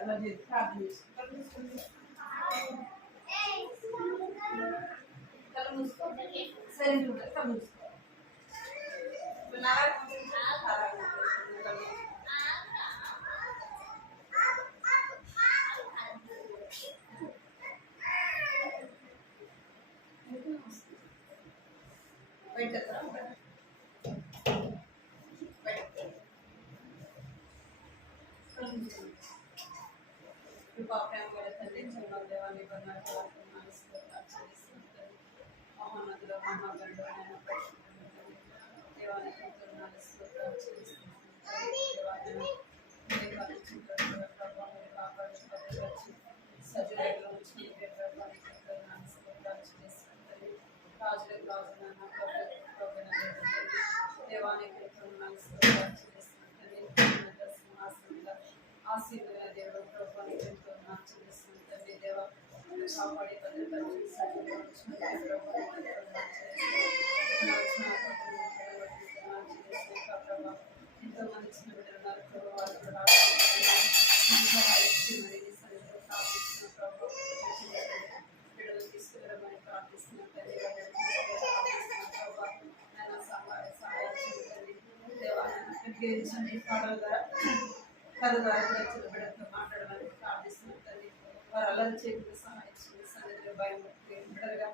అలా చేసి ప్రార్థన చేసుకుంటారు. కళ్ళు మూసుకోండి. సరే చూడండి, కళ్ళు మూసుకోండి. కాపాడే ఎంతో మంది చిన్న బిడ్డలు బిడ్డలు తీసుకురామని ప్రార్థిస్తున్నాం. కథ ద్వారా చిన్న బిడ్డలతో మాట్లాడమని ప్రార్థిస్తున్నాం తండ్రి. వారు అల్లరి చేతులు సహాయం చేసి భయం బిడ్డలుగా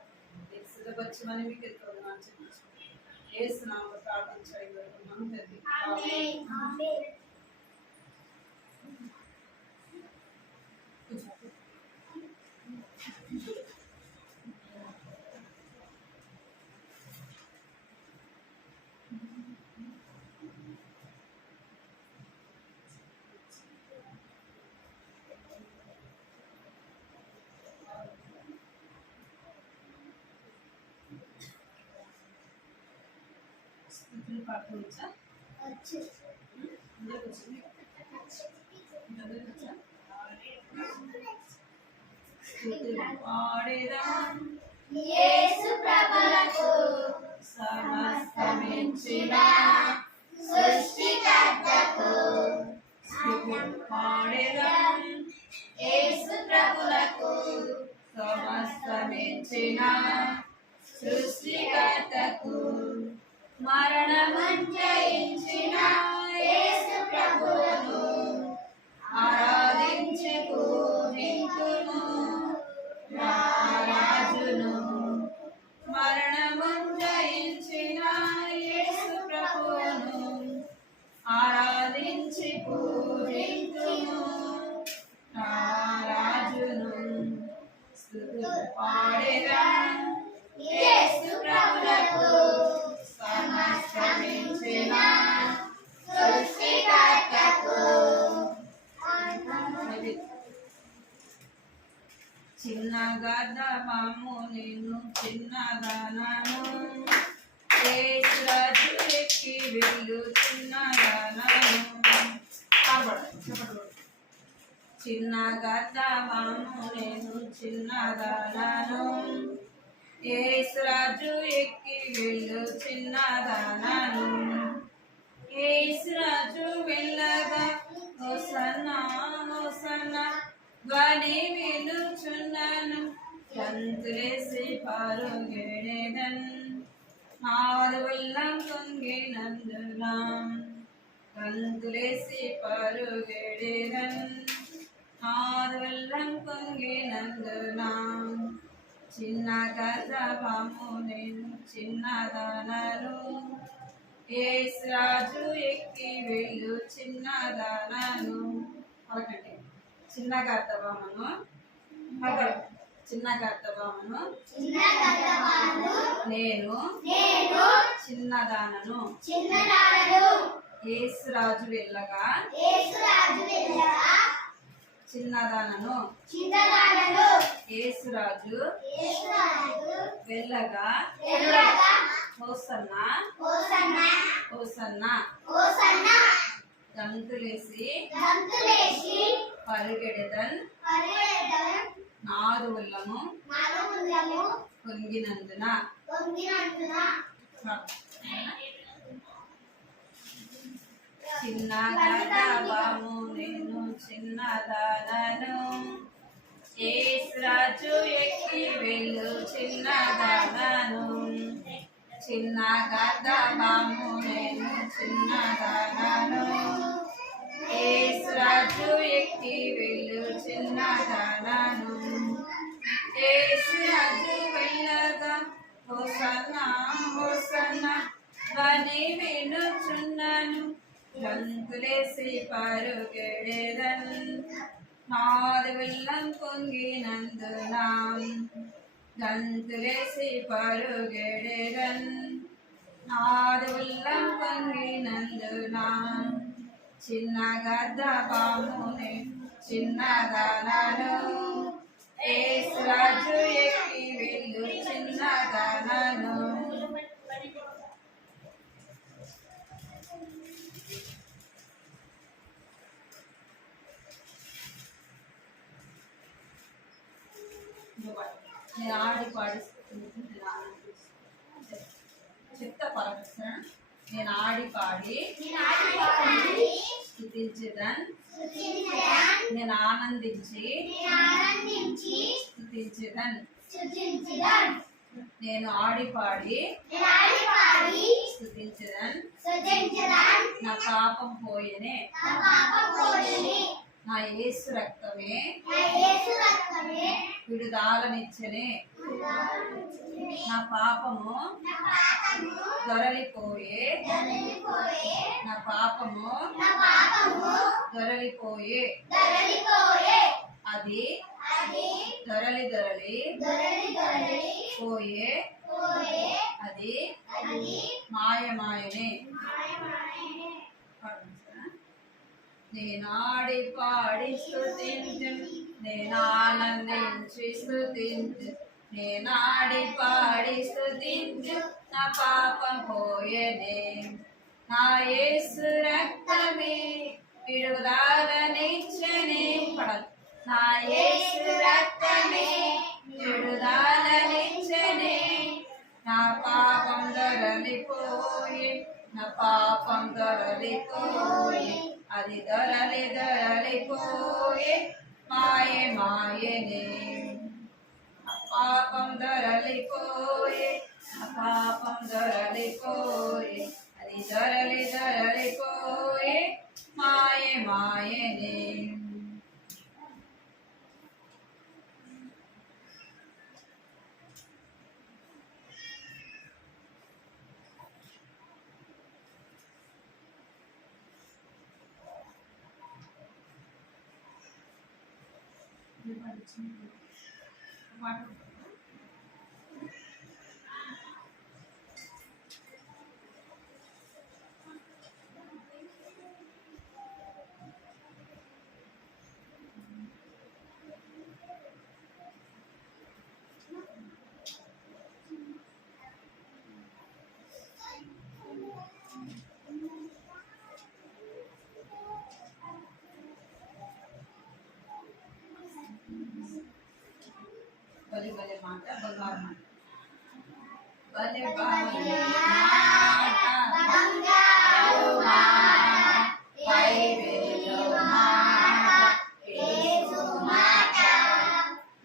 మీకు సిద్ధపరచమని మీకు ఎంతో చెప్పించుకుంటాం. ఏసునామములో ప్రార్థించడం మనం తండ్రి. పాడవచ్చా? యేసు ప్రభువుకు సమస్తమిచ్చిన సృష్టికర్తకు పాడేదాం. యేసు ప్రభువుకు సమస్తమిచ్చిన సృష్టికర్తకు మరణమును జయించిన యేసు ప్రభువును ఆరాధించి పూజింతుము నా రాజును. మరణమును జయించిన యేసు ప్రభువును ఆరాధించి పూజింతుము నా రాజును. స్తుతులు పాడేదా యేసు ప్రభువుకు సమస్తమిచ్చిన సృష్టికర్తకు. చిన్నగా దమాము నేను చిన్నదానను, యేసురాజు ఎక్కి వెళ్ళు చిన్నదానను. చిన్నగా దమాము నేను చిన్నదానను, యేసురాజు ఎక్కి వెళ్ళు చిన్నదానను. యేసురాజు వెళ్ళగా హోసన్నా హోసన్నా ధ్వని వినుచున్నాను. గంతులేసి పరుగెడెదన్ ఆరు ఉల్లం కొంగినందున. గంతులేసి పరుగెడెదన్ ఆరు ఉల్లం కొంగినందున. చిన్న గర్భము నేను చిన్నదానను, యేసురాజు ఎక్కి వెళ్ళు చిన్నదానను. ఒకటి చిన్న గర్భమును చిన్న గర్భమును నేను చిన్నదానను. యేసురాజు వెళ్ళగా చిన్నదానను. యేసురాజు వెళ్ళగా హోసన్నా హోసన్నా గంతులేసి పరుగెడెదన్ నాదు ఉల్లము పొంగినందున. చిన్న గర్భము నేను చిన్నదానను యేసురాజు ఎక్కి వెళ్ళు చిన్నదానను చిన్న గర్భము నేను చిన్నదానను యేసురాజు ఎక్కి వెళ్ళు చిన్నదానను యేసురాజు వెళ్ళగా హోసన్నా హోసన్నా ధ్వని వినుచున్నాను గంతులేసి పరుగెడెదన్ నాది వెళ్ళం పొంగినందున గంతులేసి పరుగెడెదన్ నాది వెళ్ళం పొంగినందున చిన్న గర్భమునే చిన్నదానను యేసురాజు ఎక్కి వెళ్ళు చిన్నదానను నేను ఆడి పాడి చెప్తా పలకరిస్తా నేను ఆడి పాడి స్తుతించేదన్ నేను ఆనందించి స్తుతించేదన్ నేను ఆడి పాడి స్తుతించేదన్ నా పాపం పోయేనే నా యేసు రక్తమే విడుదలనిచ్చనే నా పాపము దొరలిపోయే నా పాపము దొరలిపోయే అది దొరలి పోయే అది మాయమాయనే నేనాడి పాడి స్తుతించు నేను ఆనందించి స్తుతించు నేనాడి పాడి స్తుతించు నా పాపం పోయేనే నా యేసు రక్తమే విడుదలనిచ్చనే పడదు నా యేసు రక్తమే విడుదలనిచ్చనే నా పాపం దొరలిపోయే నా పాపం దొరలిపోయే అది దొరలిపోయే మాయనే పాపం దొరలిపోయే పాపం దొరలిపోయే అది దొరలిపోయే మాయనే బలి బలి మాట బంగారు మాట బలి బలి మాట బంగారు మాట బైబిలు మాట యేసు మాట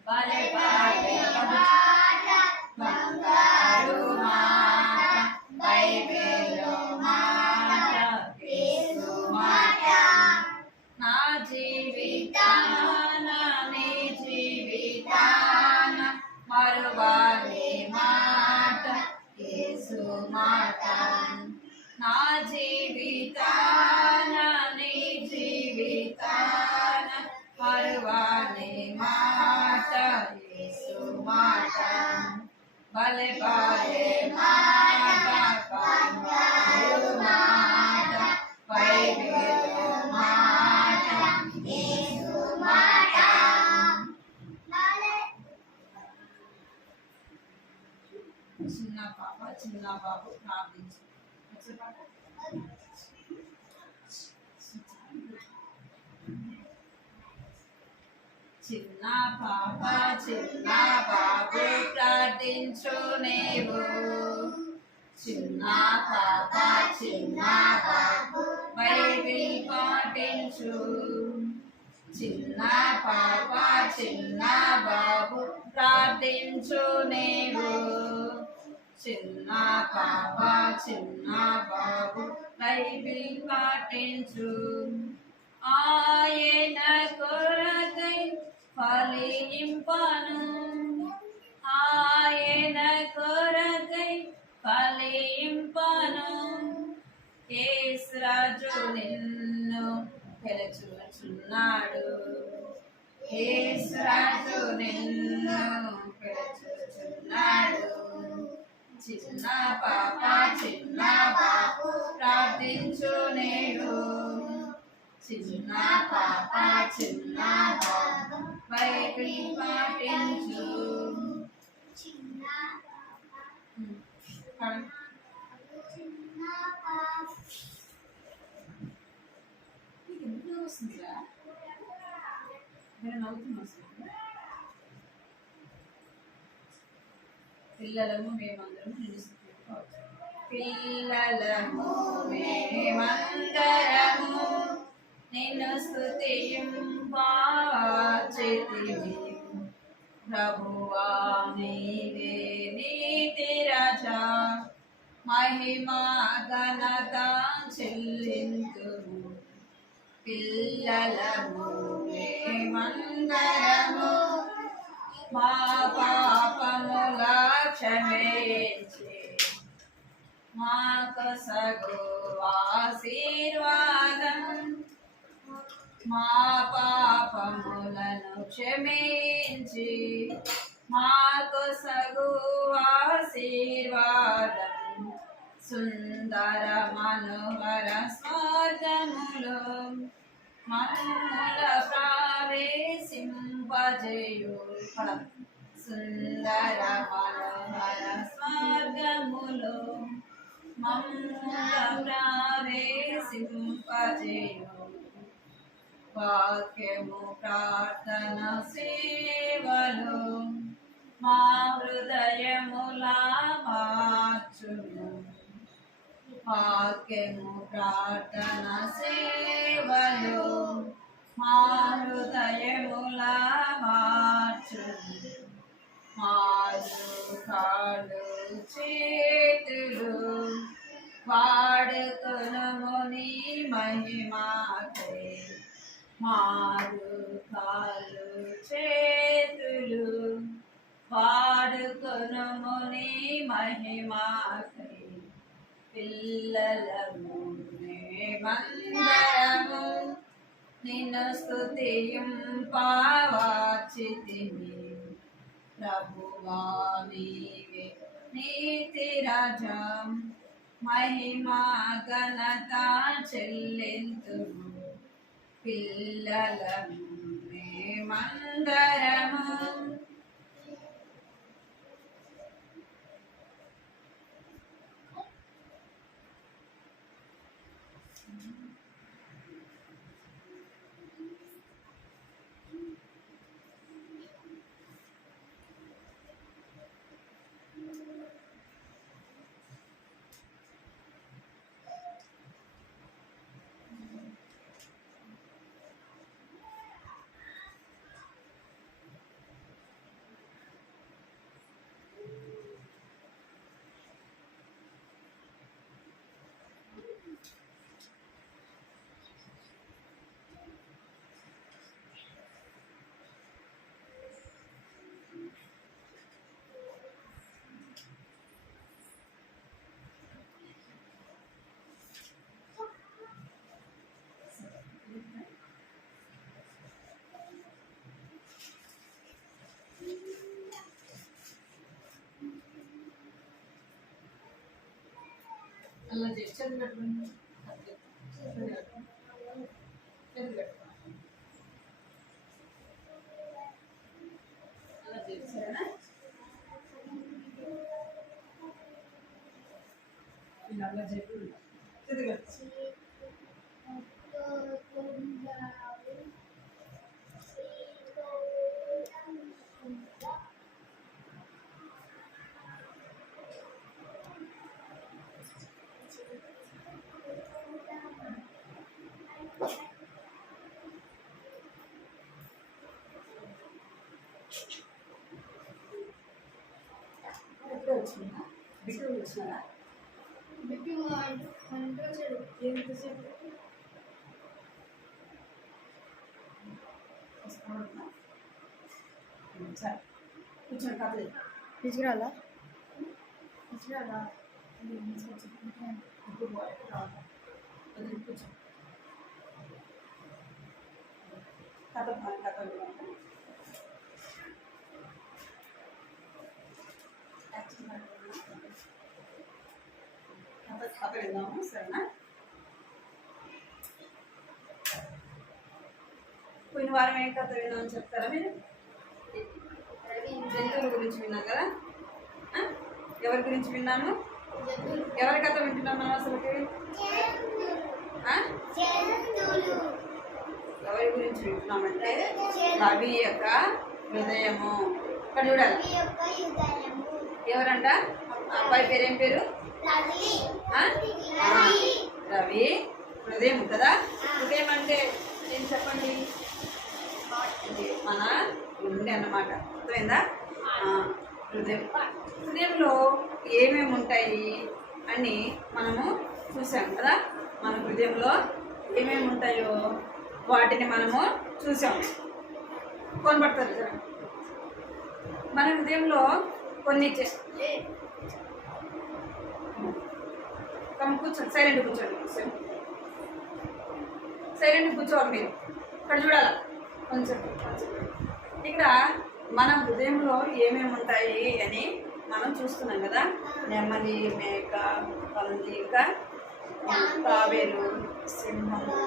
బలి బలి మాట బంగారు మాట బైబిలు మాట యేసు మాట నా జీవితాన నీ జీవితాన మరువాని మాట యేసు మాట నా జీవితాన నీ జీవితాన మరువాని మాట యేసు మాట భలే భలే మాట బంగారు మాట బైబిలు మాట యేసు మాట చిన్న బాబు ప్రార్థించు చిన్న బాబు ప్రార్థించు నీవు చిన్న బాబు బైబిల్ పాటించు చిన్న పాప చిన్న బాబు ప్రార్థించు నీవు. చిన్న పాప చిన్న బాబు బైబిల్ పాటించు. ఆయన కొరకై ఫలింపను, ఆయన కొరకై ఫలింపను. యేసు రాజు నిన్ను పిలుచుచున్నాడు. యేసు రాజు నిన్ను పిలుచుచున్నాడు. చిన్న పాప చిన్న బాబు ప్రార్థించు నీవు. చిన్న పాప చిన్న బాబు బైబిల్ పాటించు. చిన్న నీకు ఎందుకు వస్తుందిరా? నేను నవ్వుతున్నా. పిల్లలము మేమందరము నిన్ను స్తుతించవచ్చు. పిల్లలము మేమందరము నిన్ను స్తుతింపచేతిమి. ప్రభువా నీవే నీతి రాజా, మహిమా ఘనత చెల్లింతుము. పిల్లలము మేమందరము మా పాపముల క్షమించి మాకు సగు ఆశీర్వాదం. మా పాపములను క్షమించి మాకు సగు ఆశీర్వాదం. సుందర మనోహర స్వర్గములో మమ్ముల ప్రవేశింపజేయు. సుందర మనోహర స్వర్గములో మమ్ముల ప్రవేశింపజేయు. వాక్యము ప్రార్థన సేవలు మా హృదయముల మార్చును. వాక్యము ప్రార్థన సేవలు మా హృదయముల మార్చును. మారు కాళ్ళు చేతులు వాడుకొనుము నీ మహిమాకై. మారు కాళ్ళు చేతులు వాడుకొనుము నీ మహిమాకై. పిల్లలము మేమందరము నిన్ను స్తుతింపవచ్చితిమి. ప్రభువా నీవే నీతి రాజా, మహిమా ఘనత చెల్లింతుము. పిల్లలము మేమందరము అలా చేసి పెట్టండి. అలా చేసారా? అలా చెప్పు. సరే కూర్చోండి కథ తీసుకురాలా కూర్చో కథ కథ కథ విందాము సరేనా. పోయిన వారం ఏం కథ విన్నామని చెప్తారా మీరు? జంతువుల గురించి విన్నాం కదా. ఎవరి గురించి విన్నాము? ఎవరి కథ వింటున్నాం మనం అసలుకి? ఎవరి గురించి వింటున్నామంటే రవి యొక్క హృదయము. ఇక్కడ చూడాలి ఎవరంట? అబ్బాయి పేరు ఏం పేరు? రవి హృదయం కదా. హృదయం అంటే ఏం చెప్పండి? మన గుండె అన్నమాట. అర్థమైందా? హృదయం. హృదయంలో ఏమేమి ఉంటాయి అని మనము చూసాం కదా. మన హృదయంలో ఏమేమి ఉంటాయో వాటిని మనము చూసాం. కొనబడతారు కదా మన హృదయంలో కొన్ని కూర్చోండి, సైలెంట్ కూర్చోండి, సైలెంట్ కూర్చోవాలి మీరు. ఇక్కడ చూడాలా కొంచెం ఇక్కడ మన హృదయంలో ఏమేమి ఉంటాయి అని మనం చూస్తున్నాం కదా. నెమ్మది, మేక, పంది, ఇంకా తాబేలు, సింహము,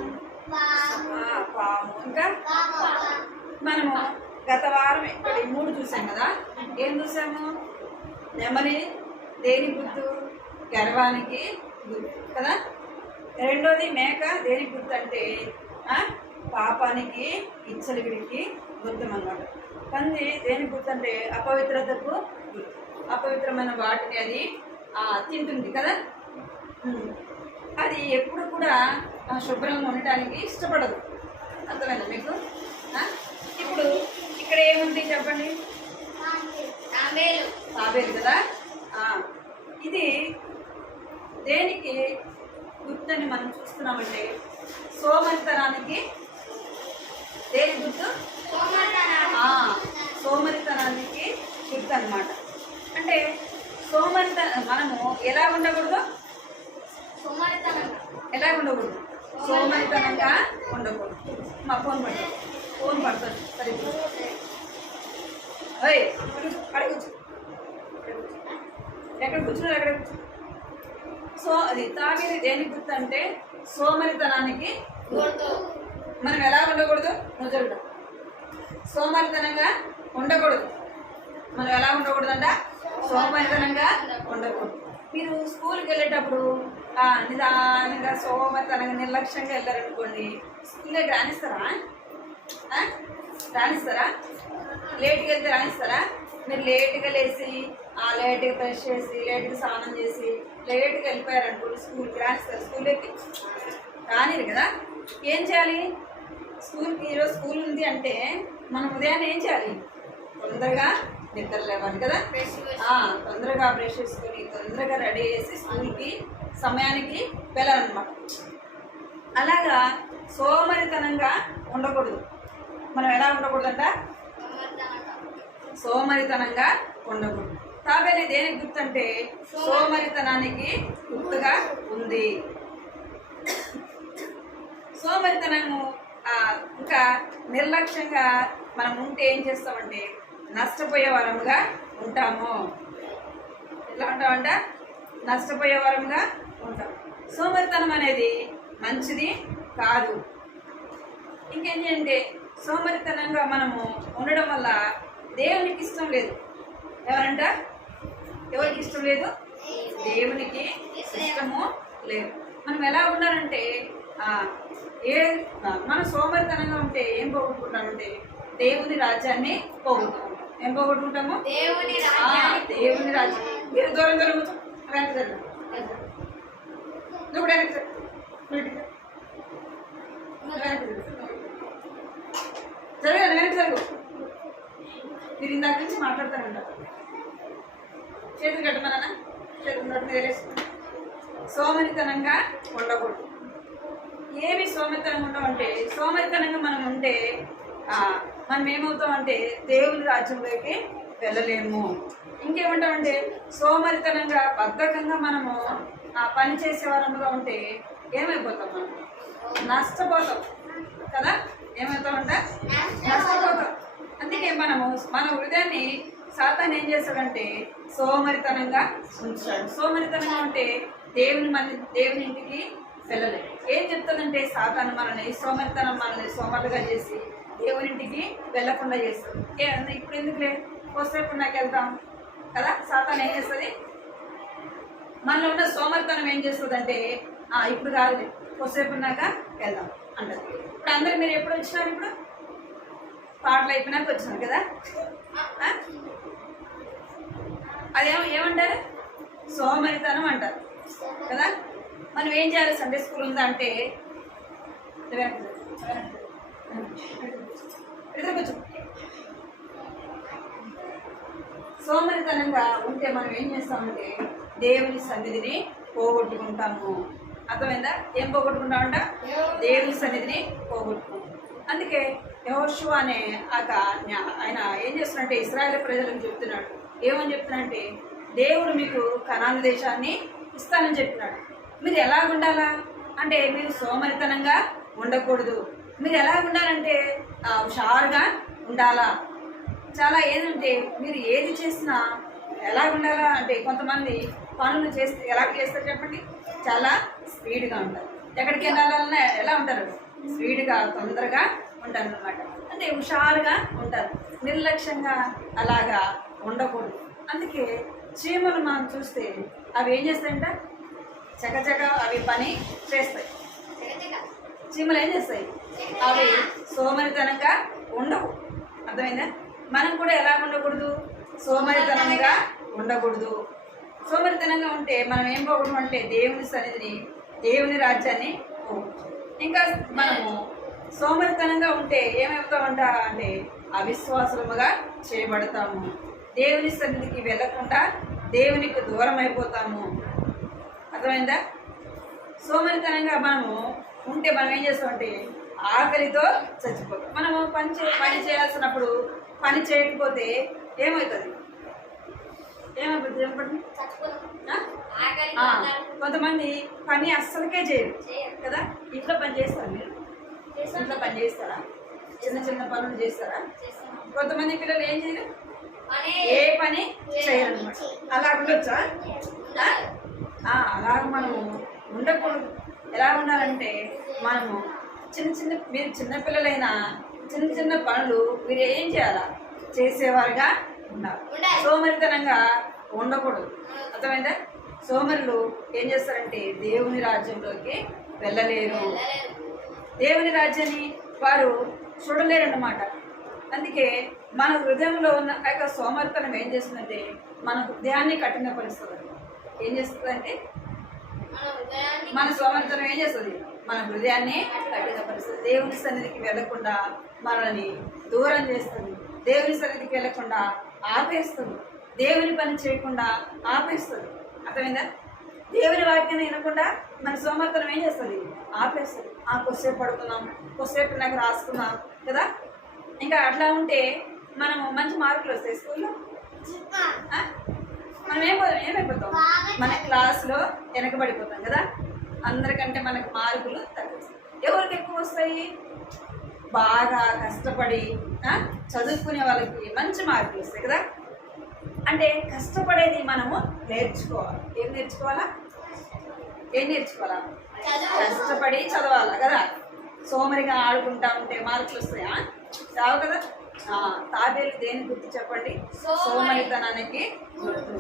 పాము, ఇంకా మనము గత వారం ఇక్కడ ఈ 3 చూసాం కదా. ఏం చూసాము? నెమలి దేని గుర్తు? గర్వానికి గుర్తు కదా. రెండోది మేక దేని గుర్తు అంటే పాపానికి, ఇచ్చలిగిడికి గుర్తు అన్నమాట. పంది దేని గుర్తు అంటే అపవిత్రతకు గుర్తు. అపవిత్రమైన వాటిని అది తింటుంది కదా. అది ఎప్పుడు కూడా శుభ్రంగా ఉండటానికి ఇష్టపడదు. అర్థమైందా మీకు? ఇప్పుడు ఇక్కడ ఏముంది చెప్పండి? తాబేలు కదా. ఇది దేనికి గుర్తని మనం చూస్తున్నామంటే సోమరితనానికి. దేని గుర్తు? సోమరితనానికి గుర్తు అన్నమాట. అంటే మనము ఎలా ఉండకూడదు? ఎలా ఉండకూడదు? సోమరితనంగా ఉండకూడదు. మా ఫోన్ పడుతుంది సరే. ఎక్కడ కూర్చున్నారు? ఎక్కడ కూర్చు. సో అది తాబేలు దేనికి గుర్తు అంటే సోమరితనానికి గుర్తు. మనం ఎలా ఉండకూడదు? నువ్వు సోమరితనంగా ఉండకూడదు. మనం ఎలా ఉండకూడదంట? సోమరితనంగా ఉండకూడదు. మీరు స్కూల్కి వెళ్ళేటప్పుడు నిదానంగా సోమరితనంగా నిర్లక్ష్యంగా వెళ్ళారనుకోండి, స్కూల్లోకి రాణిస్తారా? రాణిస్తారా? లేట్గా వెళ్తే రాణిస్తారా? మీరు లేట్గా లేచి లేట్గా బ్రష్ చేసి లేట్గా స్నానం చేసి లేట్గా వెళ్ళిపోయారనుకోండి, స్కూల్కి రాణిస్తారు? స్కూల్లోకి రానిరు కదా. ఏం చేయాలి? స్కూల్కి ఈరోజు స్కూల్ ఉంది అంటే మనం ఉదయాన్నే ఏం చేయాలి? తొందరగా నిద్ర లేవాలి కదా. తొందరగా బ్రష్ చేసుకొని తొందరగా రెడీ చేసి స్కూల్కి సమయానికి వెళ్ళాలన్నమాట. అలాగా సోమరితనంగా ఉండకూడదు. మనం ఎలా ఉండకూడదంట? సోమరితనంగా ఉండకూడదు. తాబేలు దేనికి గుర్తు అంటే సోమరితనానికి గుర్తుగా ఉంది. సోమరితనము ఇంకా నిర్లక్ష్యంగా మనం ఉంటే ఏం చేస్తామంటే నష్టపోయే వరముగా ఉంటాము. ఎట్లా ఉంటామంట? నష్టపోయే వరముగా ఉంటాం. సోమరితనం అనేది మంచిది కాదు. ఇంకేంటంటే సోమరితనంగా మనము ఉండడం వల్ల దేవునికి ఇష్టం లేదు. ఎవరంట? ఎవరికి ఇష్టం లేదు? దేవునికి ఇష్టము లేదు. మనం ఎలా ఉండాలంటే మనం సోమరితనంగా ఉంటే ఏం పోగొట్టుకుంటామంటే దేవుని రాజ్యాన్ని పోగొట్టుకుంటాం. ఏం పోగొట్టుకుంటాము? దేవుని రాజ్యం. మీరు దూరం జరుగుతాం. వెనక్కి జరగదు. నువ్వు వెనక్కి జరగాలి. వెనక్కి జరుగు. మీరు ఇందాక నుంచి మాట్లాడతారంట. చేతులు కట్టమన్నా చేతులు కట్టు వేరేసుకుని సోమరితనంగా ఉండకూడదు. ఏమి సోమరితనంగా ఉండమంటే సోమరితనంగా మనం ఉంటే మనం ఏమవుతామంటే దేవుని రాజ్యంలోకి వెళ్ళలేము. ఇంకేమంటామంటే సోమరితనంగా బద్ధకంగా మనము పని చేసే వారముగా ఉంటే ఏమైపోతాం, మనం నష్టపోతాం కదా. ఏమవుతామంట, నష్టపోతాం. అందుకే మనము మన హృదయాన్ని సాతాను ఏం చేస్తాడంటే సోమరితనంగా ఉంచాడు. సోమరితనంగా ఉంటే దేవుని ఇంటికి వెళ్ళలేదు. ఏం చెప్తుందంటే సాతాను మనల్ని సోమరులుగా చేసి దేవుని ఇంటికి వెళ్ళకుండా చేస్తుంది. ఇప్పుడు ఎందుకులే, కొద్దిసేపు నాకు వెళ్తాం కదా. సాతాను ఏం చేస్తుంది, మనలో ఉన్న సోమరితనం ఏం చేస్తుంది అంటే ఇప్పుడు కాదులే, కొద్దిసేపు ఉన్నాక వెళ్దాం అంటది. ఇప్పుడు అందరు మీరు ఎప్పుడు వచ్చినారు, ఇప్పుడు పాటలు అయిపోయినాక వచ్చినారు కదా. ఏమంటారు, సోమరితనం అంటారు కదా. మనం ఏం చేయాలి, సండే స్కూల్ ఉందా అంటే సోమరితనంగా ఉంటే మనం ఏం చేస్తామంటే దేవుని సన్నిధిని పోగొట్టుకుంటాము. అర్థమైందా? ఏం పోగొట్టుకుంటామంట, దేవుని సన్నిధిని పోగొట్టుకుంటాం. అందుకే యెహోషువ అనే ఆయన ఏం చేస్తున్నాడంటే ఇశ్రాయేలు ప్రజలకు చెప్తున్నాడు. ఏమని చెప్తున్నాడంటే దేవుడు మీకు కనాను దేశాన్ని ఇస్తానని చెప్పినాడు. మీరు ఎలాగ ఉండాలా అంటే మీరు సోమరితనంగా ఉండకూడదు. మీరు ఎలాగ ఉండాలంటే హుషారుగా ఉండాలా. చాలా ఏంటంటే మీరు ఏది చేసినా ఎలాగ ఉండాలా అంటే కొంతమంది పనులు చేస్తే ఎలాగ చేస్తారు చెప్పండి, చాలా స్పీడ్గా ఉంటారు. ఎక్కడికి వెళ్ళాలన్నా ఎలా ఉంటారు, స్పీడ్గా తొందరగా ఉంటారు అనమాట. అంటే హుషారుగా ఉంటారు, నిర్లక్ష్యంగా అలాగా ఉండకూడదు. అందుకే చీమలు మనం చూస్తే అవి ఏం చేస్తాయంట, చకచక అవి పని చేస్తాయి. చీమలు ఏం చేస్తాయి, అవి సోమరితనంగా ఉండవు. అర్థమైందా? మనం కూడా ఎలా ఉండకూడదు, సోమరితనంగా ఉండకూడదు. సోమరితనంగా ఉంటే మనం ఏం పోకూడదు అంటే దేవుని సన్నిధిని, దేవుని రాజ్యాన్ని పోకూడదు. ఇంకా మనము సోమరితనంగా ఉంటే ఏమవుతామంట అంటే అవిశ్వాసముగా చేయబడతాము. దేవుని సన్నిధికి వెళ్ళకుండా దేవునికి దూరం అయిపోతాము. అర్థమైందా? సోమరితనంగా మనము ఉంటే మనం ఏం చేస్తామంటే ఆకలితో చచ్చిపోతాం. మనము పని చేయాల్సినప్పుడు పని చేయకపోతే ఏమవుతుంది, చెప్పండి. కొంతమంది పని అస్సలకే చేయరు కదా. ఇంట్లో పని చేస్తారు, మీరు ఇంట్లో పని చేస్తారా, చిన్న చిన్న పనులు చేస్తారా? కొంతమంది పిల్లలు ఏం చేయరు, ఏ పని చేయరు అనమాట. అలా ఉండొచ్చా? అలాగ మనము ఉండకూడదు. ఎలా ఉండాలంటే మనము మీరు చిన్నపిల్లలైనా చిన్న చిన్న పనులు మీరు ఏం చేయాలా, చేసేవారుగా ఉండాలి. సోమరితనంగా ఉండకూడదు. అర్థమైందా? సోమరులు ఏం చేస్తారంటే దేవుని రాజ్యంలోకి వెళ్ళలేరు, దేవుని రాజ్యాన్ని వారు చూడలేరన్నమాట. అందుకే మన హృదయంలో ఉన్న యొక్క సోమరితనం ఏం చేస్తుందంటే మన హృదయాన్ని కఠినపరుస్తుంది. ఏం చేస్తుందంటే మన సోమరితనం ఏం చేస్తుంది, మన హృదయాన్ని కఠినపరుస్తుంది. దేవుని సన్నిధికి వెళ్లకుండా మనల్ని దూరం చేస్తుంది. దేవుని సన్నిధికి వెళ్లకుండా ఆపేస్తుంది. దేవుని పని చేయకుండా ఆపేస్తుంది. అర్థమైందా? దేవుని వాక్యాన్ని వినకుండా మన సోమరితనం ఏం చేస్తుంది, ఆపేస్తుంది. కొద్దిసేపు పడుకున్నాం, కొద్దిసేపు నాకు రాసుకున్నాం కదా. ఇంకా అట్లా ఉంటే మనము మంచి మార్కులు వస్తాయి స్కూల్లో. మనం ఏమైపోతాం, మన క్లాస్లో వెనకబడిపోతాం కదా. అందరికంటే మనకు మార్కులు తగ్గుతాయి. ఎవరికి ఎక్కువ వస్తాయి, బాగా కష్టపడి చదువుకునే వాళ్ళకి మంచి మార్కులు వస్తాయి కదా. అంటే కష్టపడేది మనము నేర్చుకోవాలి. ఏం నేర్చుకోవాలా, కష్టపడి చదవాలా కదా. సోమరిగా ఆడుకుంటా ఉంటే మార్కులు వస్తాయా? చావు కదా. తాబేలు దేని గుర్తు చెప్పండి, సోమరితనానికి గుర్తు.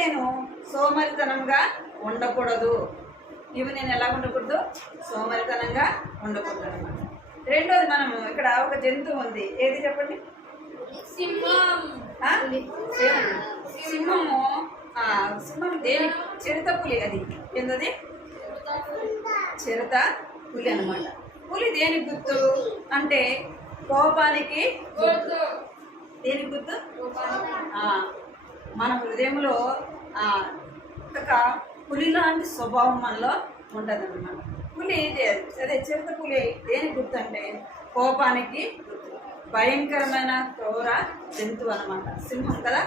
నేను సోమరితనంగా ఉండకూడదు. నేను ఎలా ఉండకూడదు, సోమరితనంగా ఉండకూడదు అన్నమాట. రెండోది, మనము ఇక్కడ ఒక జంతువు ఉంది. ఏది చెప్పండి, సింహం. సింహం దేని, చిరుత పులి. అది ఏంటది, చిరుత పులి అనమాట. పులి దేనికి గుర్తు అంటే కోపానికి గుర్తు. దేనికి గుర్తు, మన హృదయంలో ఒక పులి లాంటి స్వభావం మనలో ఉంటుంది అన్నమాట. పులి అదే చిరుత పులి దేనికి గుర్తు అంటే కోపానికి గుర్తు. భయంకరమైన క్రూర జంతువు అన్నమాట. సింహం కదా,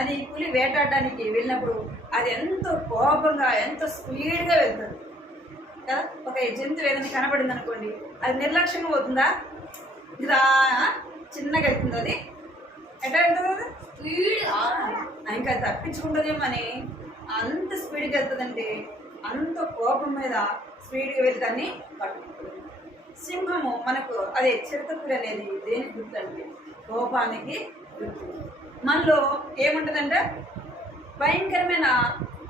అది పులి వేటాడడానికి వెళ్ళినప్పుడు అది ఎంతో కోపంగా ఎంతో స్పీడ్గా వెళ్తుంది కదా. ఒక జంతువు ఏదైనా కనబడింది అనుకోండి, అది నిర్లక్ష్యంగా పోతుందా, ఇలా చిన్నగా వెళ్తుంది. అది ఎట్లా వెళ్తుంది కదా, స్పీడ్ ఇంకా తప్పించుకుంటుందేమో అని అంత స్పీడ్గా వెళ్తుందంటే అంత కోపం మీద స్పీడ్గా వెళ్ళి దాన్ని పట్టుకుంటుంది. సింహము మనకు అదే చిరుతపులి అనేది దేనికి గుర్తండి, కోపానికి గుర్తు. మనలో ఏముంటుందంటే భయంకరమైన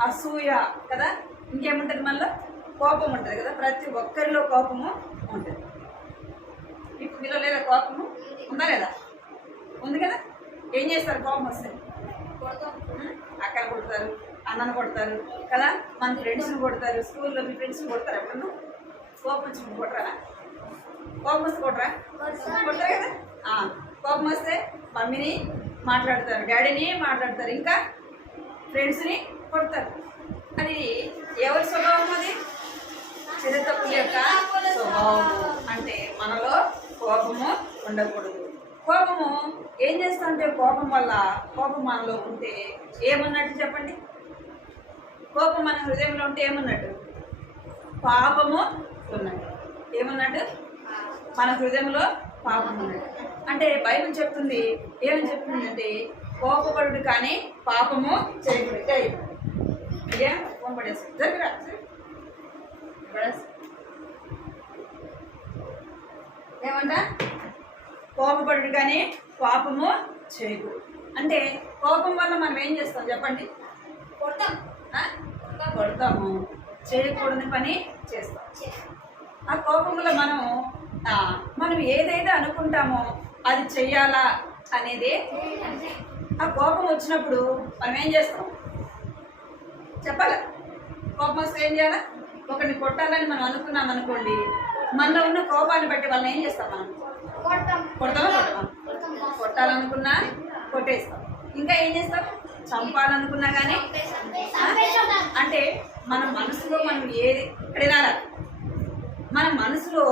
అసూయ కదా, ఇంకేముంటుంది మనలో కోపం ఉంటుంది కదా. ప్రతి ఒక్కరిలో కోపము ఉంటుంది. ఇప్పుడు మీలో లేదా కోపము ఉందా లేదా, ఉంది కదా. ఏం చేస్తారు కోపం వస్తే, అక్కను కొడతారు, అన్నను కొడతారు కదా, మన ఫ్రెండ్స్ని కొడతారు. స్కూల్లో మీ ఫ్రెండ్స్ని కొడతారు ఎప్పుడన్నా, కోపం వచ్చి కొట్టరా, కోపం వస్తే కొట్టరా, కొడతారు కదా. కోపం వస్తే మమ్మీని మాట్లాడతారు, డాడీని మాట్లాడతారు, ఇంకా ఫ్రెండ్స్ని కొడతారు. అది ఎవరి స్వభావం, అది చిరుతపులి యొక్క స్వభావము. అంటే మనలో కోపము ఉండకూడదు. కోపము ఏం చేస్తామంటే కోపం వల్ల, కోపం మనలో ఉంటే ఏమన్నట్టు చెప్పండి, కోపం మన హృదయంలో ఉంటే ఏమన్నట్టు, పాపము ఉన్నట్టు. ఏమన్నట్టు, మన హృదయంలో పాపం ఉన్నట్టు. అంటే బైబిల్ చెప్తుంది, ఏమని చెప్తుంది అంటే కోపపడు కానీ పాపము చేయకూడదు. అయ్యా కోపడేసి దగ్గర ఏమంట, కోపపడు కానీ పాపము చేయకూడదు. అంటే కోపం వల్ల మనం ఏం చేస్తాం చెప్పండి, కొడతాము, చేయకూడని పని చేస్తాం. ఆ కోపంలో మనం ఏదైతే అనుకుంటామో అది చెయ్యాలా అనేది. ఆ కోపం వచ్చినప్పుడు మనం ఏం చేస్తాం చెప్పాలా, కోపం వస్తే ఏం చేయాలా, ఒకరిని కొట్టాలని మనం అనుకున్నాం అనుకోండి, మనలో ఉన్న కోపాన్ని బట్టి వాళ్ళని ఏం చేస్తాం, మనం కొడతామా, కొట్టాలనుకున్నా కొట్టేస్తాం. ఇంకా ఏం చేస్తాం, చంపాలనుకున్నా కానీ. అంటే మన మనసులో మనం ఏది ఇక్కడైనా మన మనసులో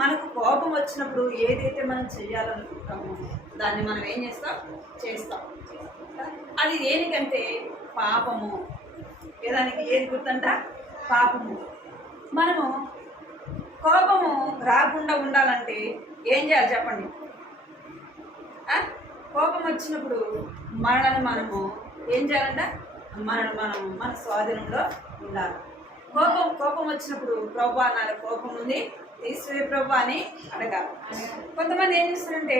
మనకు కోపం వచ్చినప్పుడు ఏదైతే మనం చెయ్యాలనుకుంటామో దాన్ని మనం ఏం చేస్తాం. అది దేనికంటే పాపము. దానికి ఏది గుర్తంట, పాపము. మనము కోపము రాకుండా ఉండాలంటే ఏం చేయాలి చెప్పండి. కోపం వచ్చినప్పుడు మనము ఏం చేయాలంట, మన స్వాధీనంలో ఉండాలి. కోపం వచ్చినప్పుడు ప్రభు అన్నారు, కోపం ఉంది తీసివే ప్రభు అని అడగాలి. కొంతమంది ఏం చేస్తారంటే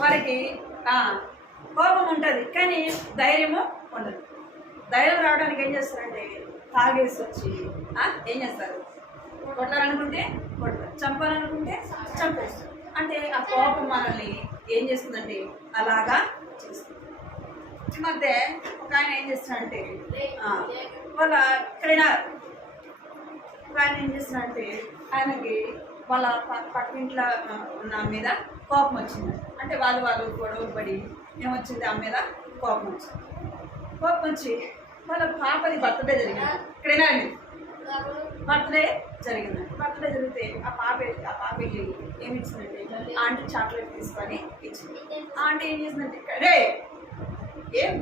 వారికి కోపం ఉంటుంది కానీ ధైర్యము ఉండదు. ధైర్యం రావడానికి ఏం చేస్తారంటే తాగేసి వచ్చి ఏం చేస్తారు, కొట్టాలనుకుంటే కొడతారు, చంపాలనుకుంటే చంపేస్తారు. అంటే ఆ కోపం మనల్ని ఏం చేస్తుందంటే అలాగా చేస్తుంది. ఈ మధ్య ఒక ఆయన ఏం చేస్తున్నాడంటే వాళ్ళ ఇక్కడైనా ఒక ఆయన ఏం చేస్తున్నాడంటే ఆయనకి వాళ్ళ పక్కింట్లో ఉన్న మీద కోపం వచ్చింది. అంటే వాళ్ళు గొడవలు పడి ఏమొచ్చింది, ఆ మీద కోపం వచ్చింది. కోపం వచ్చి వాళ్ళ పాపది బర్త్డే జరిగింది. ఇక్కడైనా బర్త్డే జరిగిందండి. బర్త్డే జరిగితే ఆ పాప వెళ్ళి ఏమి ఇచ్చిందంటే ఆంటీ చాక్లెట్ తీసుకొని ఇచ్చింది. ఆంటీ ఏం చేసిందంటే రే ఏం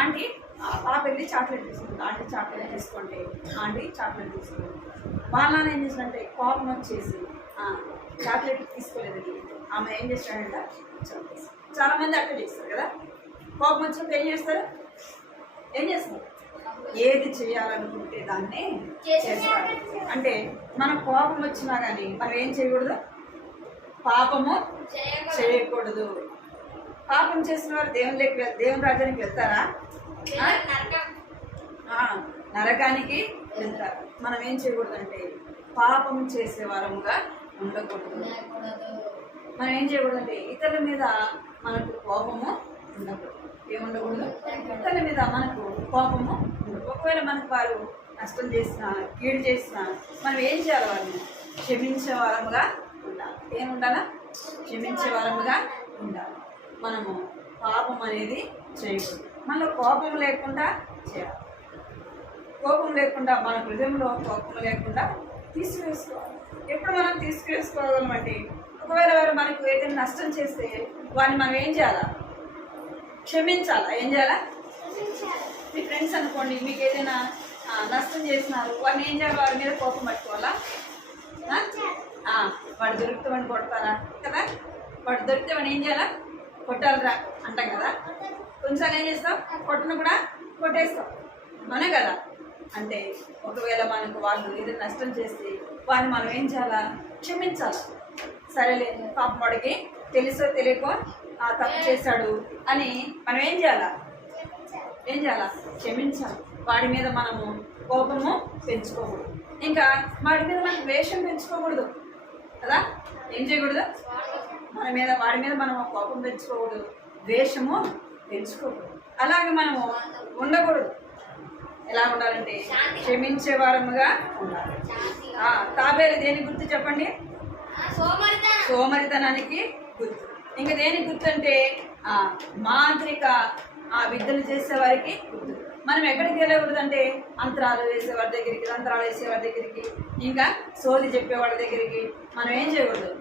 ఆంటీ పాప వెళ్ళి చాక్లెట్ తీసుకుంది. ఆంటీ చాక్లెట్ తీసుకుంటే ఆంటీ చాక్లెట్ తీసుకుంది. వాళ్ళ నాన్న ఏం చేసిందంటే కోపం వచ్చేసి చాక్లెట్ తీసుకోలేదని ఆమె ఏం చేస్తాడంట చంపేసి. చాలామంది అక్కడ చేస్తారు కదా, కోపం వచ్చినప్పుడు ఏం చేస్తారు ఏది చేయాలనుకుంటే దాన్ని చేస్తారు. అంటే మన కోపం వచ్చినా కానీ మనం ఏం చేయకూడదు, పాపము చేయకూడదు. పాపం చేసిన వారు దేవుని రాజ్యానికి వెళ్తారా, నరకానికి వెళ్తారు. మనం ఏం చేయకూడదు అంటే పాపం చేసే వారముగా ఉండకూడదు. మనం ఏం చేయకూడదు అంటే ఇతరుల మీద మనకు కోపము ఉండకూడదు. ఏముండకూడదు, ఇతరుల మీద మనకు కోపము ఉండదు. ఒకవేళ మనకు వారు నష్టం చేసినా కీడు చేసినా మనం ఏం చేయాలి, వారిని క్షమించే వారముగా ఉండాలి. ఏముండాలా, క్షమించే వారముగా ఉండాలి. మనము పాపం అనేది చేయకూడదు. మనలో కోపం లేకుండా చేయాలి. కోపం లేకుండా మన హృదయంలో కోపం లేకుండా తీసుకువేసుకోవాలి. ఎప్పుడు మనం తీసుకువేసుకోగలమంటే ఒకవేళ వారు మనకు ఏదైనా నష్టం చేస్తే వారిని మనం ఏం చేయాలా? క్షమించాలా. ఏం చేయాలా? మీ ఫ్రెండ్స్ అనుకోండి, మీకు ఏదైనా నష్టం చేసినారు, వారిని ఏం చేయాలి? వారి మీద కోపం పట్టుకోవాలా? వాడు దొరికితే వాడిని కొడతారా కదా? వాడు దొరికితే వాడిని ఏం చేయాలా? కొట్టాలరా అంటాం కదా. కొన్నిసార్లు ఏం చేస్తాం? కొట్టను కూడా కొట్టేస్తాం, అవునే కదా. అంటే ఒకవేళ మనకు వాళ్ళు ఏదైనా నష్టం చేస్తే వాడిని మనం ఏం చేయాలా? క్షమించాలి. సరేలే, పాపం వాడికి తెలుసో తెలియకో తప్పు చేశాడు అని మనం ఏం చేయాలా? క్షమించాలి. వాడి మీద మనము కోపము పెంచుకోకూడదు. ఇంకా వాడి మీద మనం ద్వేషం పెంచుకోకూడదు కదా. ఏం చేయకూడదు? వాడి మీద మనం కోపం పెంచుకోకూడదు, ద్వేషము పెంచుకోకూడదు. అలాగే మనము ఉండకూడదు. ఎలా ఉండాలంటే క్షమించే వారముగా ఉండాలి. తాబేలు దేనికి గుర్తు చెప్పండి? సోమరితనానికి గుర్తు. ఇంకా దేనికి గుర్తు అంటే మాంత్రిక విద్యలు చేసేవారికి గుర్తు. మనం ఎక్కడికి వెళ్ళకూడదు అంటే అంతరాలు వేసేవారి దగ్గరికి, తంత్రాలు వేసేవారి దగ్గరికి, ఇంకా సోది చెప్పేవాడి దగ్గరికి మనం ఏం చేయకూడదు?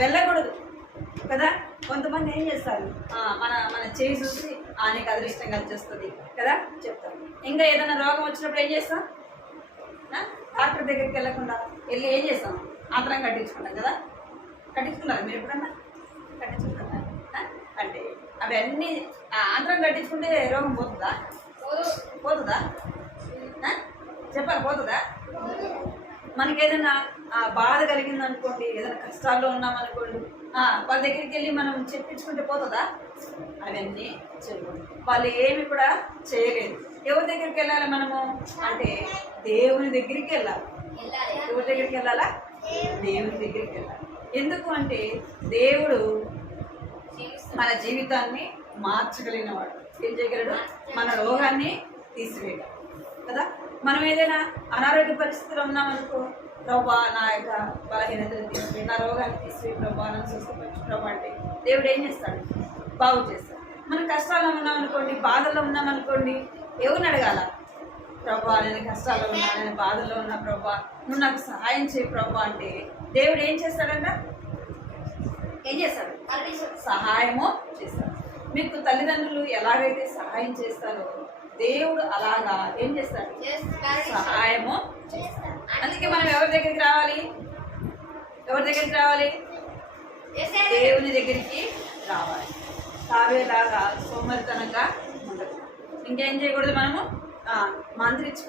వెళ్ళకూడదు కదా. కొంతమంది ఏం చేస్తారు? మన చేయి చూసి నీకు అదృష్టం కలిసి వస్తుంది కదా చెప్తారు. ఇంకా ఏదైనా రోగం వచ్చినప్పుడు ఏం చేస్తాం? డాక్టర్ దగ్గరికి వెళ్ళకుండా వెళ్ళి ఏం చేస్తాం? ఆంతరం కట్టించుకుంటాం కదా. కట్టించుకున్నారు మీరు ఎప్పుడన్నా? కట్టించుకుంటారా? అంటే అవన్నీ ఆంతరం కట్టించుకుంటే రోగం పోతుందా? చెప్పాలి, పోతుందా? మనకేదైనా బాధ కలిగింది అనుకోండి, ఏదైనా కష్టాల్లో ఉన్నామనుకోండి, వాళ్ళ దగ్గరికి వెళ్ళి మనం చెప్పించుకుంటే పోతుందా? అవన్నీ చేయకూడదు. వాళ్ళు ఏమి కూడా చేయలేదు. ఎవరి దగ్గరికి వెళ్ళాలి మనము అంటే దేవుని దగ్గరికి వెళ్ళాలి. ఎవరి దగ్గరికి వెళ్ళాలా? దేవుని దగ్గరికి వెళ్ళాలి. ఎందుకు అంటే దేవుడు మన జీవితాన్ని మార్చగలిగిన వాడు. ఏం చేయగలడు? మన రోగాన్ని తీసివేయగలడు కదా. మనం ఏదైనా అనారోగ్య పరిస్థితిలో ఉన్నామనుకో, ప్రభా నా యొక్క బలహీనతను తీసివేయి, నా రోగాన్ని తీసివేయి ప్రభా, నన్ను స్వస్థపరచు ప్రభా అంటే దేవుడు ఏం చేస్తాడు? బాగు చేస్తాడు. మనం కష్టాల్లో ఉన్నామనుకోండి, బాధల్లో ఉన్నామనుకోండి, ఎవరిని అడగాల? ప్రభా నేను కష్టాల్లో ఉన్నా, నేను బాధల్లో ఉన్నా ప్రభా, నువ్వు నాకు సహాయం చేయి ప్రభా అంటే దేవుడు ఏం చేస్తాడంట? ఏం చేస్తాడు? సహాయము చేస్తాడు. మీకు తల్లిదండ్రులు ఎలాగైతే సహాయం చేస్తారో దేవుడు అలాగా ఏం చేస్తాడు? సహాయము చేస్తాడు. అందుకే మనం ఎవరి దగ్గరికి రావాలి? దేవుని దగ్గరికి రావాలి. తావేలాగా సోమరితనంగా ఉండదు. ఇంకేం చేయకూడదు? మనము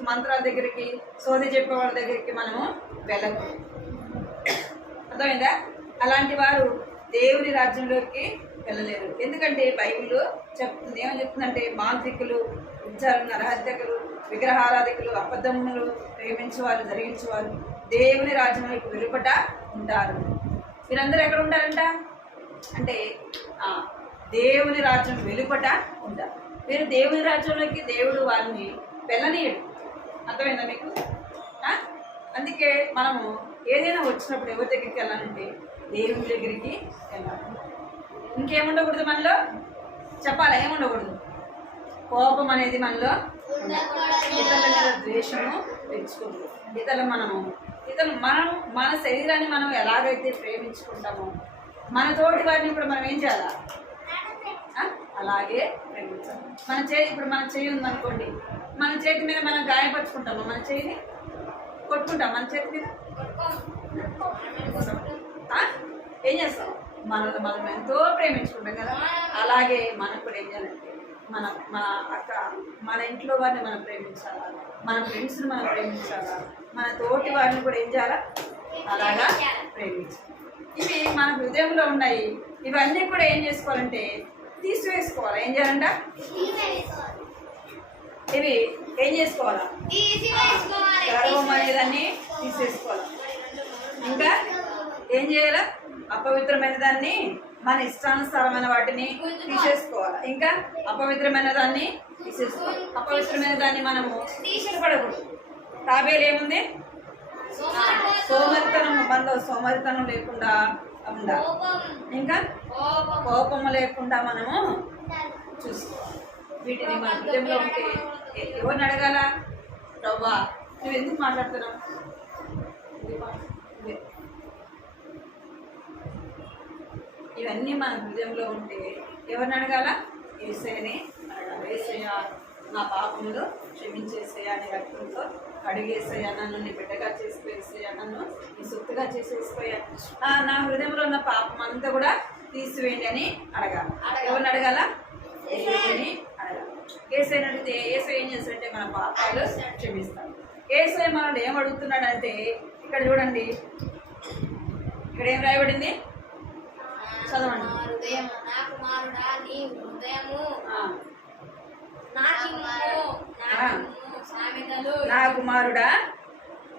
మంత్రాల దగ్గరికి, సోది చెప్పేవాళ్ళ దగ్గరికి మనము వెళ్ళకూడదు. అర్థమైందా? అలాంటి వారు దేవుని రాజ్యంలోకి వెళ్ళలేరు. ఎందుకంటే బైబిల్ చెప్తుంది, ఏమని చెప్తుందంటే మాంత్రికులు, విచారణ, నరహత్యకులు, విగ్రహారాధికులు, అబద్ధములు ప్రేమించేవారు, జరిగించేవారు దేవుని రాజ్యంలోకి వెలుపట ఉంటారు. వీరందరూ ఎక్కడ ఉంటారంట అంటే దేవుని రాజ్యం వెలుపట ఉంటారు. మీరు దేవుని రాజ్యంలోకి దేవుడు వారిని వెళ్ళనీయడు. అర్థమైందా మీకు? అందుకే మనము ఏదైనా వచ్చినప్పుడు ఎవరి దగ్గరికి వెళ్ళాలంటే దేవుని దగ్గరికి వెళ్ళాలి. ఇంకేముండకూడదు మనలో? చెప్పాలా? ఏముండకూడదు? కోపం అనేది మనలో, ఇతరుల మీద ద్వేషము పెంచుకోకూడదు. ఇతరులు మనం మన శరీరాన్ని మనం ఎలాగైతే ప్రేమించుకుంటామో మన తోటి వారిని ఇప్పుడు మనం ఏం చేయాలా? అలాగే ప్రేమించాలి. ఇప్పుడు మన చేయి ఉందనుకోండి, మన చేతి మీద మనం గాయపరుచుకుంటాము, మన చేయిని కొట్టుకుంటాం, మన చేతి మీద ఏం చేస్తాం? మనం ఎంతో ప్రేమించుకుంటాం కదా. అలాగే మనం కూడా ఏం చేయాలంటే మన ఇంట్లో వారిని మనం ప్రేమించాలా, మన ఫ్రెండ్స్ని మనం ప్రేమించాలా, మన తోటి వారిని కూడా ఏం చేయాలా? అలాగా ప్రేమించాలి. ఇవి మన హృదయంలో ఉన్నాయి. ఇవన్నీ కూడా ఏం చేసుకోవాలంటే తీసివేసుకోవాలి. ఏం చేయాలంట? ఇవి ఏం చేసుకోవాలా? గర్వం అనేదాన్ని తీసేసుకోవాలి. ఇంకా ఏం చేయాలా? అపవిత్రమైన దాన్ని, మన ఇష్టానుసారమైన వాటిని తీసేసుకోవాలి. ఇంకా అపవిత్రమైన దాన్ని తీసేసుకోవాలి. అపవిత్రమైన దాన్ని మనము ఇష్టపడకూడదు. తాబేలు ఏముంది? సోమరితనం. మనలో సోమరితనం లేకుండా ఉండాలి. ఇంకా కోపము లేకుండా మనము చూసుకోవాలి. వీటిని మన హృదయంలో ఉంటే ఎవరిని అడగాల? ప్రభా నువ్వు ఎందుకు మాట్లాడుతున్నావు? ఇవన్నీ మన హృదయంలో ఉంటే ఎవరిని అడగాల? యేసయ్యని అడగాల. యేసయ్య నా పాపములు క్షమించేసయ్యా అని రక్తంతో అడిగేసయ్యా, నన్ను నీ బిడ్డగా చేసిపోయేసయ్యా, నన్ను నీ సొత్తుగా చేసేసిపోయా, నా హృదయంలో ఉన్న పాపం అంతా కూడా తీసివేయండి అని అడగాలి. ఎవరిని అడగాల? యేసయ్యని అడగాలి. యేసయ్యని అడిగితే యేసయ్య ఏం చేస్తాడంటే మన పాపాలు క్షమిస్తాడు. యేసయ్య మనల్ని ఏం అడుగుతున్నాడంటే ఇక్కడ చూడండి, ఇక్కడ ఏం రాయబడింది చదవండి. నా కుమారుడా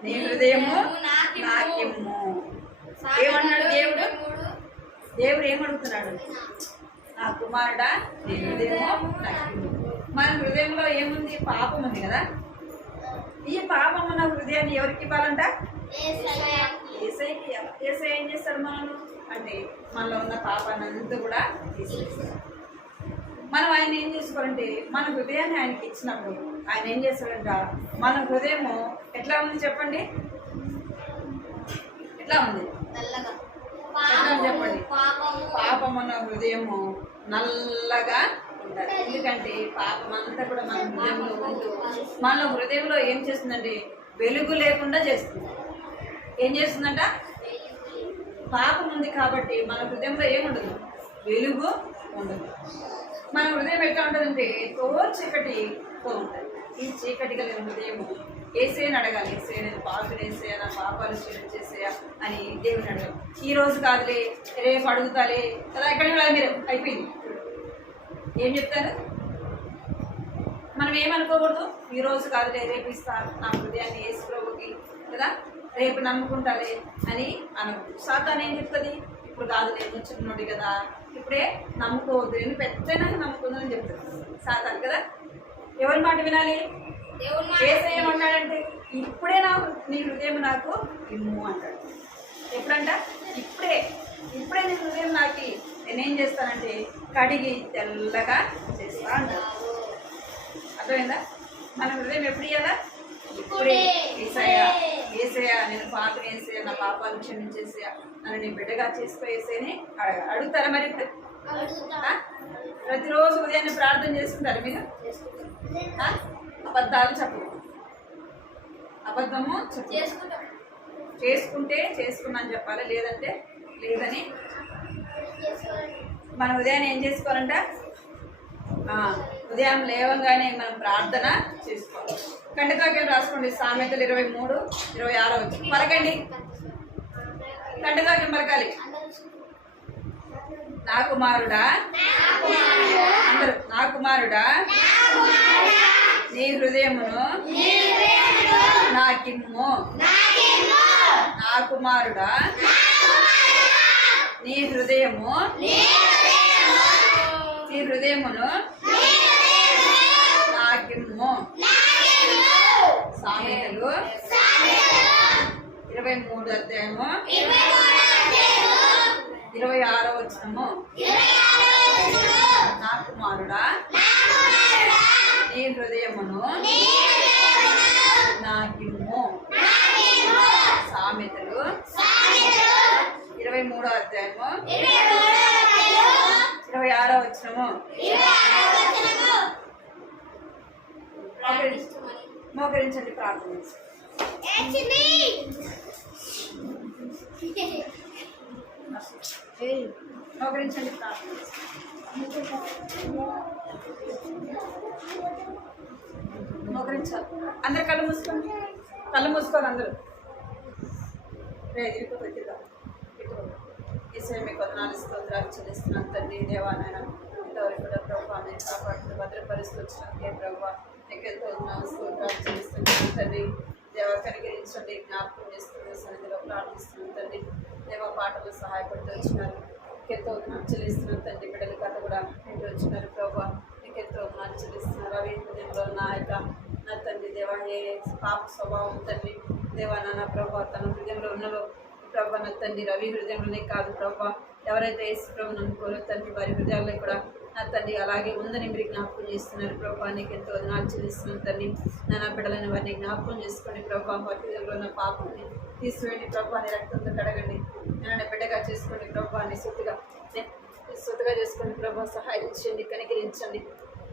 నీ హృదయము నాకిమ్ము. ఏమన్నాడు దేవుడు? దేవుడు ఏమడుగుతున్నాడు? నా కుమారుడా నీ హృదయము నాకిమ్ము. మన హృదయంలో ఏముంది? పాపం ఉంది కదా. ఈ పాపం ఉన్న హృదయాన్ని ఎవరికి ఇవ్వాలంట? యేసయ్యకి. యేసయ్య ఏం చేస్తాడు మనల్ని అంటే మనలో ఉన్న పాపాన్ని అంతా కూడా తీసేస్తాడు. మనం ఆయన ఏం చేసుకోవాలంటే మన హృదయాన్ని ఆయనకి ఇచ్చినప్పుడు ఆయన ఏం చేస్తాడంట, మన హృదయము ఎట్లా ఉంది చెప్పండి? ఎట్లా ఉంది? ఎట్లా ఉంది చెప్పండి? పాపమున్న హృదయము నల్లగా ఉంటారు. ఎందుకంటే పాపం అంతా కూడా మన హృదయంలో ఉంటూ మన హృదయంలో ఏం చేస్తుందంటే వెలుగు లేకుండా చేస్తుంది. ఏం చేస్తుందంట? పాపం ఉంది కాబట్టి మన హృదయంలో ఏముండదు? వెలుగు ఉండదు. మన హృదయం ఎట్లా ఉంటుందంటే చీకటితో ఉంటుంది. ఈ చీకటి కలిగిన హృదయము యేసయ్యని అడగాలి. యేసయ్య నేను పాపలు వేసేయా, నా పాపాలు క్షమించేసేయా అని దేవుని అడగాలి. ఈ రోజు కాదులే, రేపు అడుగుతాలే కదా, ఎక్కడ మీరు అయిపోయింది. ఏం చెప్తారు? మనం ఏమనుకోకూడదు, ఈ రోజు కాదులే రేపు ఇస్తాను నా హృదయాన్ని యేసు ప్రభుకి కదా, రేపు నమ్ముకుంటాలే అని అనకూడదు. సాతాను ఏం చెప్తుంది? ఇప్పుడు కాదులే నువ్వు చిన్నోడి కదా, ఇప్పుడే నమ్ముకోవద్దు, నేను పెద్దనాక నమ్ముకుందని చెప్తుంది సాతాను కదా. ఎవరి మాట వినాలి? యేసయ్య ఏమన్నాడంటే ఇప్పుడే నీ హృదయం నాకు ఇమ్ము అంటాడు. ఎప్పుడంట? ఇప్పుడే నీ హృదయం నాకు నేనేం చేస్తానంటే కడిగి తెల్లగా చేస్తా అంటాడు. అర్థమైందా? మన హృదయం ఎప్పుడు ఇవ్వాలా? ఇప్పుడే. యేసయ్య నేను పాపని వేసేయా, నా పాపాలు క్షమించేసేయా, నన్ను నీ బిడ్డగా చేసుకోవేసేని అడుగుతారా? మరి ఇప్పుడు ప్రతిరోజు ఉదయాన్నే ప్రార్థన చేసుకుంటారు మీరు? అబద్ధాలు చెప్పు, అబద్ధము చేసుకుంటే చేసుకున్నాను చెప్పాలి, లేదంటే లేదని. మన ఉదయాన్నే ఏం చేసుకోవాలంట? ఉదయం లేవగానే మనం ప్రార్థన చేసుకోవాలి. కంటకాకి రాసుకోండి. సామెతలు 23:26 పలకండి. కంటకాకి పలకాలి. నా కుమారుడా, అందరూ నా కుమారుడా నీ హృదయమును నాకిమ్ము. నా కుమారుడా నీ హృదయమును నాకిమ్ము. సామెతలు 23:26 నా కుమారుడా నీ హృదయమును నాకిమ్ము. సామెతలు 23:26 మోకరించండి, ప్రార్థన. మోకరించండి, ప్రార్థన. మోకరించాలి. అందరు కళ్ళు మూసుకోండి. అందరూ యేసయ్య మీకు వందనాలు స్తోత్రాలు చెల్లిస్తున్నాను తండ్రి. దేవా నాయన ఇంతవరకు కూడా ప్రభువా నేను కాపాడుతూ భద్రపరుస్తూ వచ్చినందుకే ప్రభువా నీకు ఎంతో వందనాలు స్తోత్రాలు చెల్లిస్తున్నాను తండ్రి. దేవ కనికరించండి, జ్ఞాపకం చేస్తున్న సన్నిధిలో ప్రార్థిస్తున్నాను తండ్రి. దేవ పాటలు సహాయపడుతూ వచ్చినారు, ఎంతో వందనాలు చెల్లిస్తున్నాను తండ్రి. బిడ్డల కథ కూడా ఇంటి వచ్చినారు ప్రభువా, నీకు ఎంతో వందనాలు చెల్లిస్తున్నారు. అవి హృదయంలో నా తండ్రి దేవా ఏ పాప స్వభావం తండ్రి దేవా నా ప్రభువా తన హృదయంలో ఉన్నలో ప్రభా నా తండ్రి రవి హృదయంలోనే కాదు ప్రభా, ఎవరైతే యేసు ప్రభు నమ్ముకోరో తండ్రి వారి హృదయాల్లో కూడా నా తండ్రి అలాగే ఉందని మీరు జ్ఞాపకం చేస్తున్నారు ప్రభా. నీకు ఎంతో వందనాలు చెల్లిస్తున్నాను తండ్రి. నా బిడ్డలని వారిని జ్ఞాపకం చేసుకోండి ప్రభా. వారి హృదయంలో ఉన్న పాపని తీసివేయండి ప్రభా. నీ రక్తంతో కడగండి, నన్ను బిడ్డగా చేసుకోండి ప్రభా. నీ సొత్తుగా స్వతగా చేసుకుని ప్రభా సహాయం చేయండి, కనికరించండి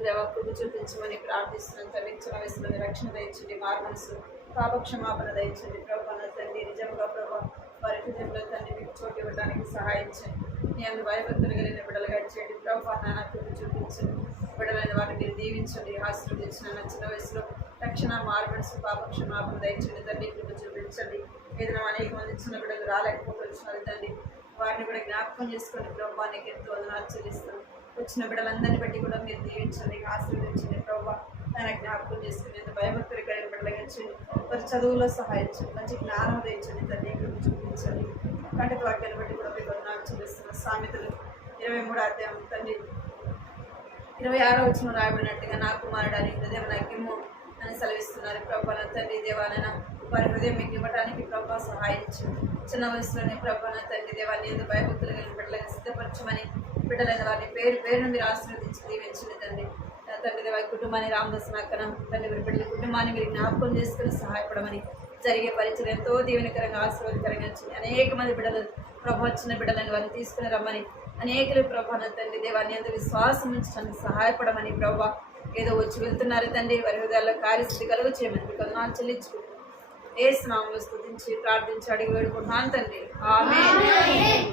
దేవా, కృప చూపించమని ప్రార్థిస్తున్నాను. తండ్రి చిన్న వయసులో రక్షణ దయచండి, మారు మనసు పాప క్షమాపణ దయచండి ప్రభా. నా తండ్రి నిజంగా ప్రభా వారి హృదయంలో తండ్రి మీకు చోటు ఇవ్వడానికి సహాయం చేయండి. మీ అందు భయభక్తులు కలిగిన బిడ్డలుగా చేయండి ప్రభా. నాన్న కృప చూపించండి, బిడ్డలైన వారిని మీరు దీవించండి, ఆశీర్వదించిన నా చిన్న వయసులో రక్షణ మారు మనసు పాప క్షమాపణ దయచండి తండ్రి. కృప చూపించండి. ఏదైనా అనేక మంది చిన్న బిడ్డలు రాలేకపోతున్నారు తండ్రి, వారిని కూడా జ్ఞాపకం చేసుకోండి ప్రభా. నీకు ఎంతో వందనాలు చెల్లిస్తాను. వచ్చిన బిడ్డలందరినీ బట్టి కూడా మీరు దీవించండి, ఆశీర్వదించండి ప్రభా. ఆయన జ్ఞాపకం చేసుకుని ఎంత భయభక్తులు కలిగిన బిడ్డలుగా చేయండి. వారి చదువులో సహాయం చేయండి, మంచి జ్ఞానం తెచ్చండి తండ్రి. కృప చూపించండి. కంటి వాక్యాన్ని బట్టి కూడా మీకు వందనాలు చెల్లిస్తున్నాను. సామెతలు 23వ అధ్యాయం తండ్రి 26వ వచనం రాయబడినట్టుగా నా కుమారుడు అని హృదయం నాకు ఇమ్ము అని సెలవిస్తున్నారు ప్రభా. నా తండ్రి దేవాలైనా వారి హృదయం మీకు ఇవ్వడానికి ప్రభా సహాయం చేయండి. చిన్న వయసులోనే ప్రభా నా తండ్రి దేవాన్ని ఎందుకు భయభక్తులు కలిగిన బిడ్డలను సిద్ధపరచమని బిడ్డలైన వారిని పేరు పేరును మీరు ఆశీర్వదించి దీవించండి తండ్రి. నా తండ్రి దేవ కుటుంబాన్ని రామదాస్ నాకన తండ్రి మీరు బిడ్డల కుటుంబాన్ని మీరు జ్ఞాపకం చేసుకుని సహాయపడమని జరిగే పరిచయం ఎంతో దీవెనకరంగా ఆశీర్వాదకరంగా వచ్చింది. అనేక మంది బిడ్డలు ప్రభా చిన్న బిడ్డలను వారిని తీసుకుని రమ్మని అనేకలు ప్రభా నా తండ్రి దేవాన్ని ఎందుకు విశ్వాసం ఉంచడానికి సహాయపడమని ప్రభా. ఏదో వచ్చి వెళ్తున్నారు తండ్రి, వారి హృదయాల్లో కార్యస్థితి కలుగు చేయమని మీకు వందనాలు చెల్లించుకుంటున్నాను. యేసు నామములో స్తుతించి ప్రార్థించి అడిగి వేడుకుంటున్నాను తండ్రి. ఆమేన్.